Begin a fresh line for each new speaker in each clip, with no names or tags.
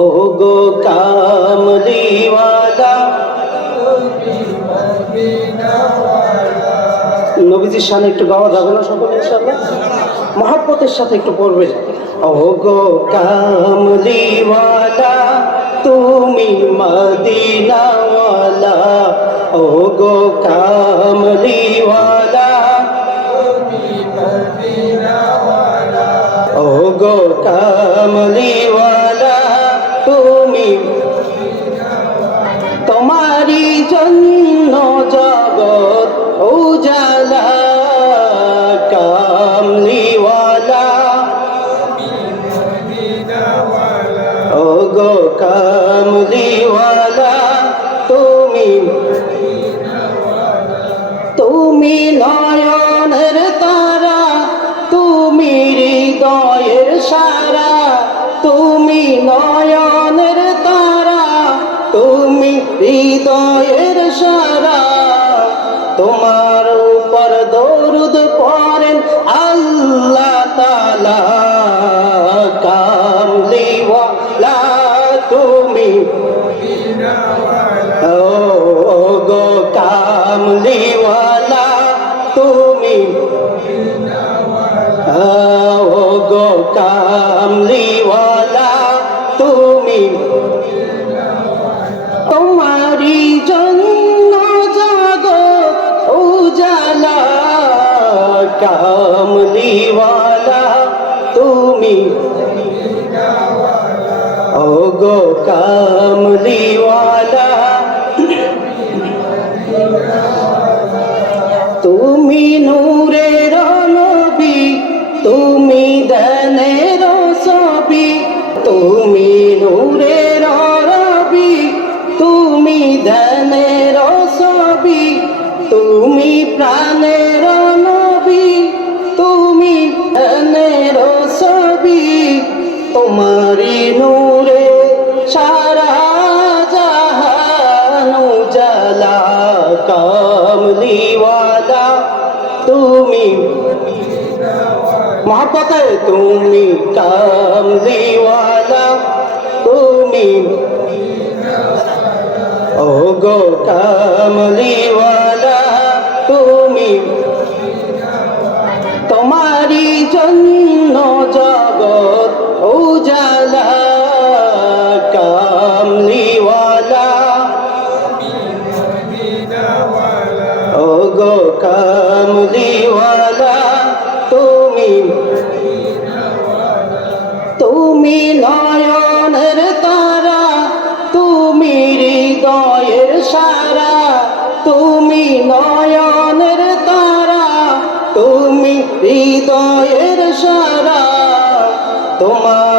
ও গো কামলিওয়ালা নবীজির সামনে একটু গাওয়া যাবে না সকলে, ইনশাআল্লাহ? মহাব্বতের সাথে একটু পড়বে। ও গো কামলিওয়ালা তুমি মদিনাওয়ালা। ও গো কামলিওয়ালা ও গো কামলিওয়ালা জন্য জগৎ উজালা কামলিওয়ালা। ও গো কামলিওয়ালা, তুমি তুমি নয়নের তারা, তুমি হৃদয়ের সারা। তুমি তুমি হৃদয়ের সারা তোমার উপর দরুদ পড়েন আল্লাহ তালা কামলিওয়ালা তুমি। ও গো কামলিওয়ালা তুমি। ও গো কামলিওয়ালা কামলিওয়ালা তুমি ও গো কামলিওয়ালা তুমি নূরের ধ্যানের ছবি তোমারি নূরে সারা জাহান উজালা, কামলিওয়ালা, তুমি মহাপতে তুমি কামলিওয়ালা, তুমি ও গো কামলিওয়ালা, তুমি গো কামলিওয়ালা তুমি তুমি নয়নের তারা, তুমি হৃদয়ের সারা, তুমি নয়নের তারা, তুমি হৃদয়ের সারা, তোমার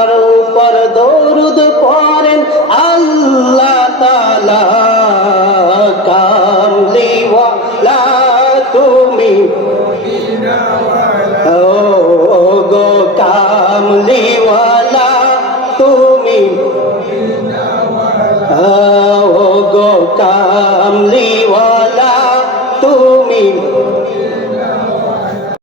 গো কামলিওয়ালা।